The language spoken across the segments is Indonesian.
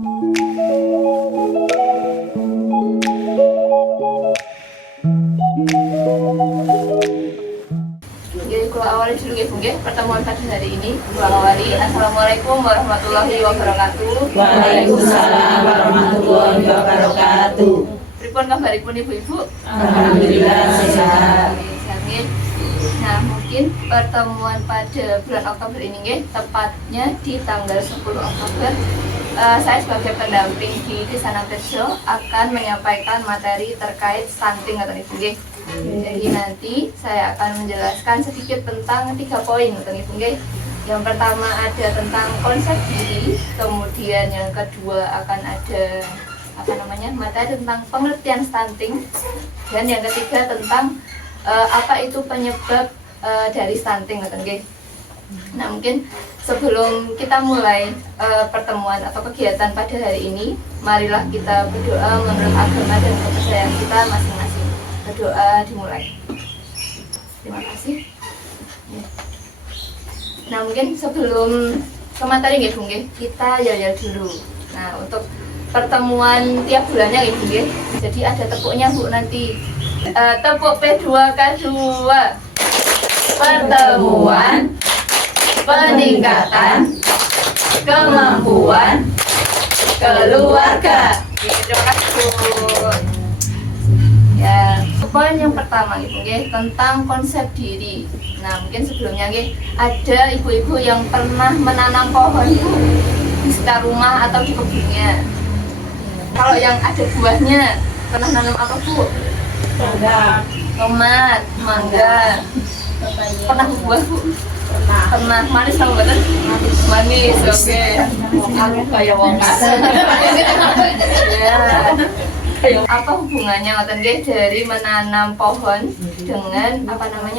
Awali dulu ya Bung, pertemuan pada hari ini. Awali. Assalamualaikum warahmatullahi wabarakatuh. Waalaikumsalam warahmatullahi wabarakatuh. Pripun kabaripun ibu-ibu? Alhamdulillah sehat. Nah, mungkin pertemuan pada bulan Oktober ini tepatnya di tanggal 10 Oktober saya sebagai pendamping di Desa Namrejo akan menyampaikan materi terkait stunting atau ibu. Jadi nanti saya akan menjelaskan sedikit tentang 3 poin atau ibu. Yang pertama ada tentang konsep diri, kemudian yang kedua akan ada materi tentang pengertian stunting, dan yang ketiga tentang apa itu penyebab dari stunting atau enggak. Nah, mungkin sebelum kita mulai pertemuan atau kegiatan pada hari ini, marilah kita berdoa menurut agama dan kepercayaan kita masing-masing. Berdoa dimulai. Terima kasih. Nah, mungkin sebelum ke materi nggih, Bung, kita yel-yel dulu. Nah, untuk pertemuan tiap bulannya nggih, Bung. Jadi ada tepuknya, Bu, nanti. Tepuk P2K2. Pertemuan peningkatan kemampuan keluarga. Terima kasih, Bu. Ya, poin yang pertama gitu, tentang konsep diri. Nah, mungkin sebelumnya ada ibu-ibu yang pernah menanam pohon di sekitar rumah atau di kebunnya. Kalau yang ada buahnya, pernah nanam apa, Bu? Tomat, mangga. Pernah buah, Bu? Pernah. Manis tau betul? Manis, oke. Aku kayak wong kasar. Ya. Apa hubungannya dari menanam pohon dengan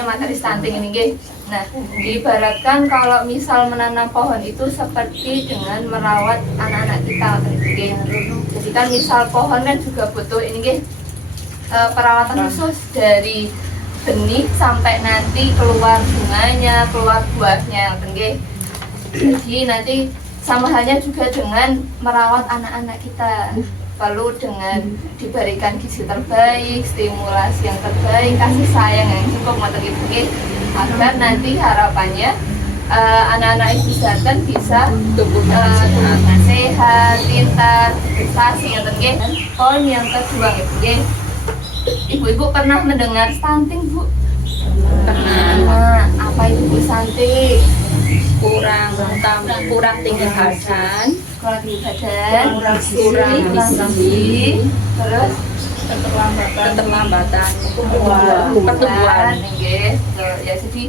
materi stunting ini? Nah, diibaratkan kalau misal menanam pohon itu seperti dengan merawat anak-anak kita. Jadi kan misal pohon kan juga butuh perawatan khusus dari benih sampai nanti keluar bunganya, keluar buahnya. Jadi nanti sama halnya juga dengan merawat anak-anak kita. Perlu dengan diberikan gizi terbaik, stimulasi yang terbaik, kasih sayang yang cukup agar nanti harapannya anak-anak ibu jantan bisa tumbuh sehat, pintar, prestasi yang tinggi. Poin yang kedua ibu-ibu pernah mendengar stunting, Bu? Pernah. Apa itu, Bu, stunting? Kurang tinggi badan, kurang gizi, terus keterlambatan pertumbuhan. Ya, jadi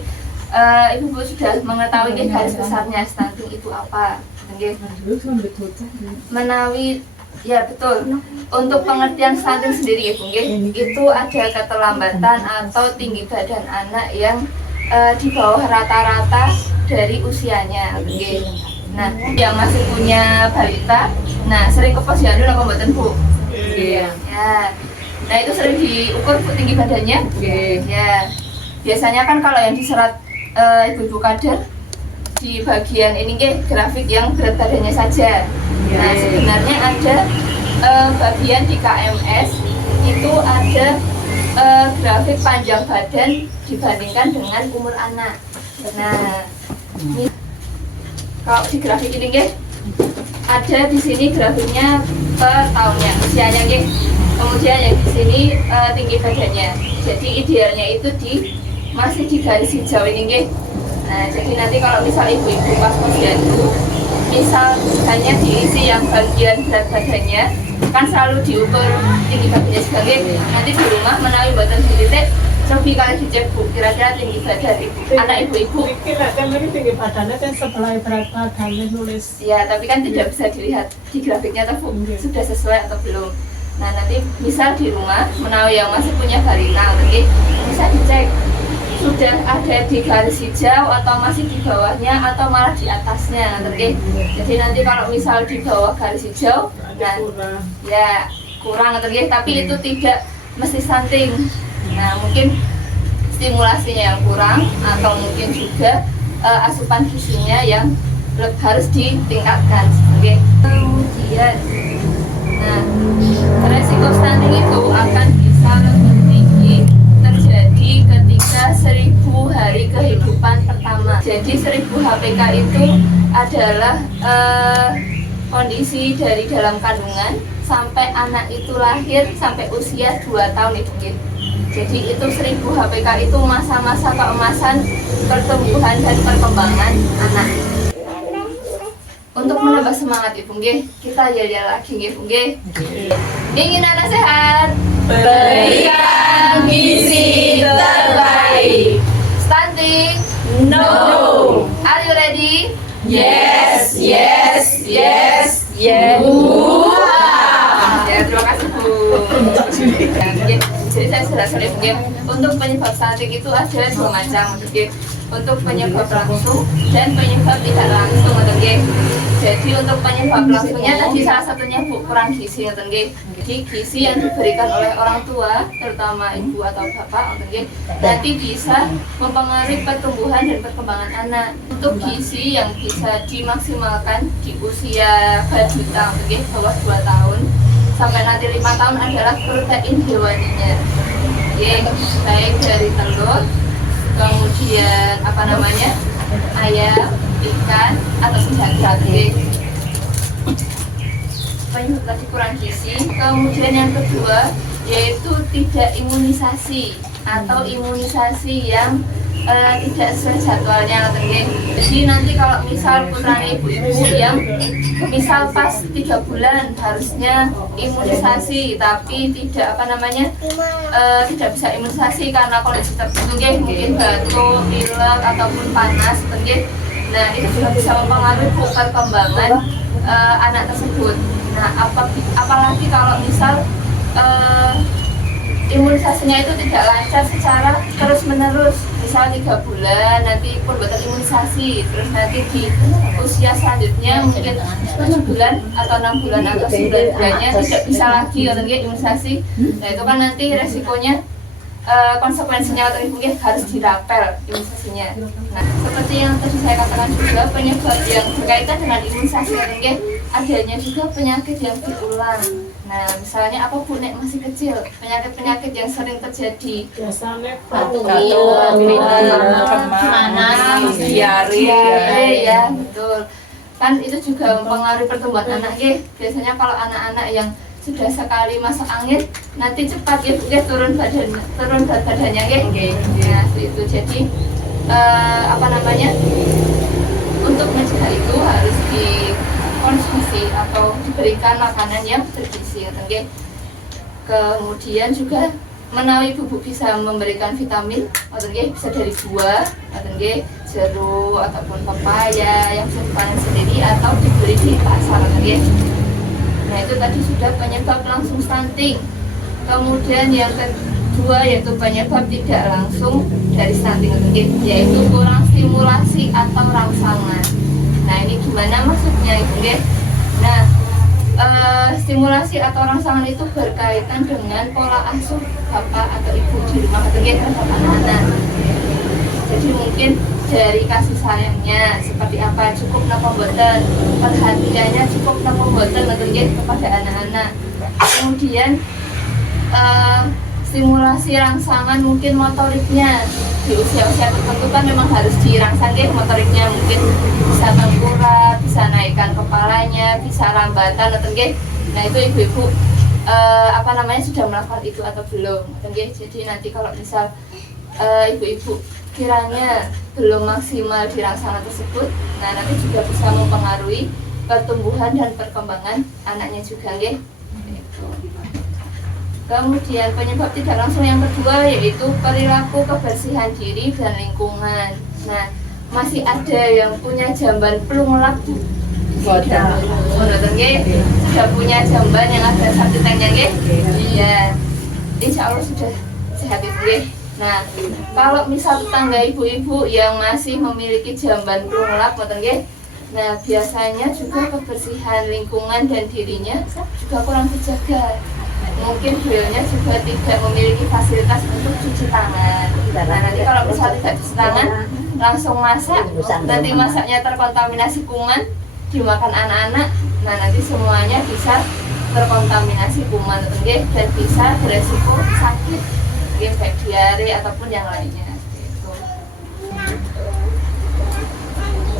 ibu sudah mengetahui garis besarnya stunting itu apa. Menawi, ya betul. Untuk pengertian stunting sendiri, itu ada keterlambatan atau tinggi badan anak yang di bawah rata-rata dari usianya. Nah, yang masih punya balita, sering ke posyandu apa mboten, Bu? Iya. Ya. Nah, itu sering diukur, Bu, tinggi badannya? Ya. Biasanya kan kalau yang diserat ibu-ibu kader di bagian ini grafik yang berat badannya saja. Nah, sebenarnya ada bagian di KMS itu ada grafik panjang badan dibandingkan dengan umur anak. Nah, kalau di grafik ini ada di sini grafiknya per tahunnya, usianya kemudian yang di sini tinggi badannya. Jadi idealnya itu masih di garis hijau ini. Nah, jadi nanti kalau misal ibu-ibu pas posyandu, misal hanya diisi yang bagian berat badannya, kan selalu diukur tinggi badannya sebagai nanti di rumah menawi buatan titik. Cobi kali dicek, Bu, kira-kira tinggi badan anak ibu-ibu. Ini tinggi badannya kan sebelah berat badannya nulis. Ya, tapi kan tidak bisa dilihat di grafiknya, Bu, sudah sesuai atau belum. Nah, nanti misal di rumah menawi yang masih punya balita, bisa dicek sudah ada di garis hijau atau masih di bawahnya atau malah di atasnya. Jadi nanti kalau misal di bawah garis hijau, ya kurang, tapi itu tidak mesti stunting. Nah, mungkin stimulasinya yang kurang atau mungkin juga asupan gizinya yang harus ditingkatkan. Kemudian HPK itu adalah kondisi dari dalam kandungan sampai anak itu lahir sampai usia 2 tahun itu gitu. Jadi itu 1000 HPK itu masa-masa keemasan pertumbuhan dan perkembangan anak. Untuk menambah semangat Ibu nggih, kita ya lagi nggih Bu nggih. Ingin anak sehat, Berikan gizi terbaik. stunting. No. Are you ready? Yes, yes, yes, yes. Ya, terima kasih Bu. Ya, jadi saya sudah sering mungkin untuk penyebab stunting itu ada 2 macam mungkin. Untuk penyebab langsung dan penyebab tidak langsung mungkin. Jadi untuk penyebab langsungnya tadi salah satunya Bu kurang gizi mungkin. Jadi gizi yang diberikan oleh orang tua terutama ibu atau bapak mungkin nanti bisa mempengaruhi pertumbuhan dan perkembangan anak. Untuk gizi yang bisa dimaksimalkan di usia balita mungkin bawah 2 tahun sampai nanti 5 tahun adalah protein hewaninya. Oke, baik dari telur, kemudian ayam, ikan atau senjata. Penyebab tadi kurang gizi. Kemudian yang kedua yaitu tidak imunisasi atau imunisasi yang tidak sesuai jadwalnya. Jadi nanti kalau misal putranya ibu-ibu yang misal pas 3 bulan harusnya imunisasi tapi tidak tidak bisa imunisasi karena kondisi tertentu mungkin batuk, pilek ataupun panas nah itu juga bisa mempengaruhi perkembangan anak tersebut. Nah apalagi kalau misal imunisasinya itu tidak lancar secara terus-menerus, misal 3 bulan nanti pun buat imunisasi, terus nanti di usia selanjutnya mungkin 7 bulan atau 6 bulan atau 9 bulannya tidak bisa lagi imunisasi. Nah itu kan nanti resikonya konsekuensinya mungkin harus dirapel imunisasinya. Nah seperti yang tadi saya katakan juga penyebab yang berkaitan dengan imunisasi mungkin adanya juga penyakit yang diulang. Nah, misalnya apa Bu Nek masih kecil, penyakit-penyakit yang sering terjadi. Biasanya Batuk, panas, diare, ya, betul. Kan itu juga mempengaruhi pertumbuhan anak ya. Biasanya kalau anak-anak yang sudah sekali masuk angin, nanti cepat ya turun berat badannya ya. Nah, itu jadi untuk mencegah itu harus dikonsumsi atau diberikan makanan yang bergizi. Kemudian juga menawi bubuk bisa memberikan vitamin, bisa dari buah, jeruk ataupun pepaya yang bisa dipanen sendiri atau dibeli di pasar. Nah itu tadi sudah penyebab langsung stunting. Kemudian yang kedua yaitu penyebab tidak langsung dari stunting yaitu kurang stimulasi atau rangsangan. Nah ini gimana maksudnya Ibu? Nah stimulasi atau rangsangan itu berkaitan dengan pola asuh bapak atau ibu di rumah terhadap anak-anak. Jadi mungkin dari kasih sayangnya seperti apa, cukup napa mboten, perhatiannya cukup napa mboten kepada anak-anak. Kemudian stimulasi rangsangan mungkin motoriknya di usia-usia tertentu kan memang harus dirangsang motoriknya, mungkin bisa tengkurap, bisa naikkan kepalanya, bisa rambatan nah itu ibu-ibu sudah melakukan itu atau belum. Jadi nanti kalau misal ibu-ibu kiranya belum maksimal di rangsangan tersebut, nah nanti juga bisa mempengaruhi pertumbuhan dan perkembangan anaknya juga Kemudian penyebab tidak langsung yang kedua yaitu perilaku kebersihan diri dan lingkungan. Nah, masih ada yang punya jamban pelunglak sudah punya jamban yang ada sarjitanya iya, insya Allah sudah sehat itu Nah, kalau misal tetangga ibu-ibu yang masih memiliki jamban pelunglak nah biasanya juga kebersihan lingkungan dan dirinya juga kurang terjaga. Mungkin beliaunya juga tidak memiliki fasilitas untuk cuci tangan. Nah nanti kalau misalnya tidak cuci tangan langsung masak, nanti masaknya terkontaminasi kuman, dimakan anak-anak, nah nanti semuanya bisa terkontaminasi kuman dan bisa beresiko sakit, baik diare ataupun yang lainnya.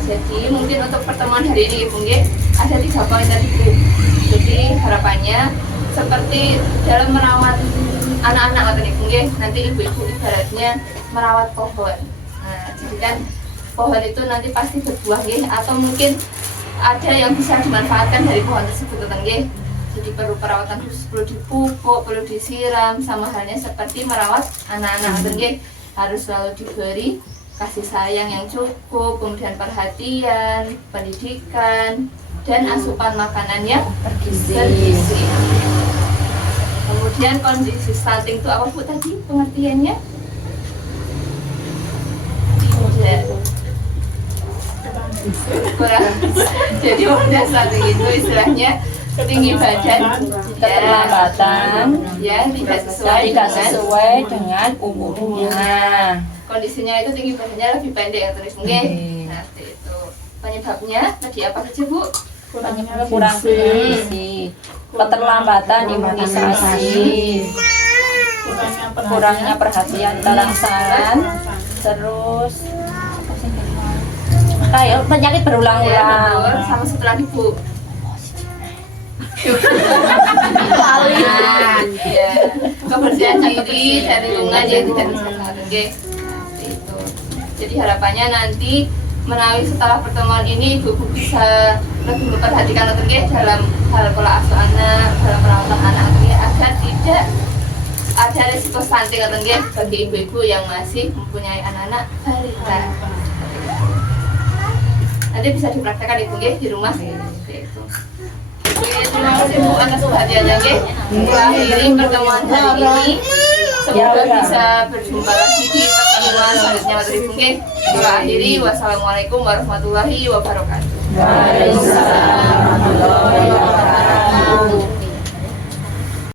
Jadi mungkin untuk pertemuan hari ini Ibu nggih ada 3 poin tadi Bu. Jadi harapannya seperti dalam merawat anak-anak ngoten Ibu nggih, nanti ibu-ibu ibaratnya merawat pohon. Nah, jadi kan pohon itu nanti pasti berbuah nggih, atau mungkin ada yang bisa dimanfaatkan dari pohon tersebut ngoten nggih. Jadi perlu perawatan khusus, perlu dipupuk, perlu disiram, sama halnya seperti merawat anak-anak ngoten nggih. Harus selalu diberi kasih sayang yang cukup, kemudian perhatian, pendidikan, dan asupan makanan yang bergizi. Kemudian kondisi stunting itu apa Bu tadi pengertiannya? Tidak kurang. Jadi udah stunting itu istilahnya tinggi badan, Keterlambatan ya tidak sesuai dengan umurnya. kondisinya itu tinggi badannya lebih pendek yang terus mungkin. Nah itu penyebabnya tadi apa saja Bu? Kurang gizi, keterlambatan imunisasi, kurangnya perhatian terangsang, terus kayak penyakit Ya, betul. berulang-ulang. Sama setelah Bu. Ya, kebersihan diri dan lingkungan yang tidak tersehat, oke. Itu. Jadi harapannya nanti menawi setelah pertemuan ini ibu-ibu bisa lebih memperhatikan oke dalam hal pola asuh anak, dalam perawatan anak oke, agar tidak ada risiko stunting oke bagi ibu-ibu yang masih mempunyai anak-anak balita. Nanti bisa dipraktekkan ibu di rumah. Oke, itu. Terima kasih Bu atas perhatiannya nggih. Akhiri pertemuan hari ini. Semoga bisa berjumpa lagi di pertemuan selanjutnya Ibu nggih. Akhiri wassalamualaikum warahmatullahi wabarakatuh. Waalaikumsalam.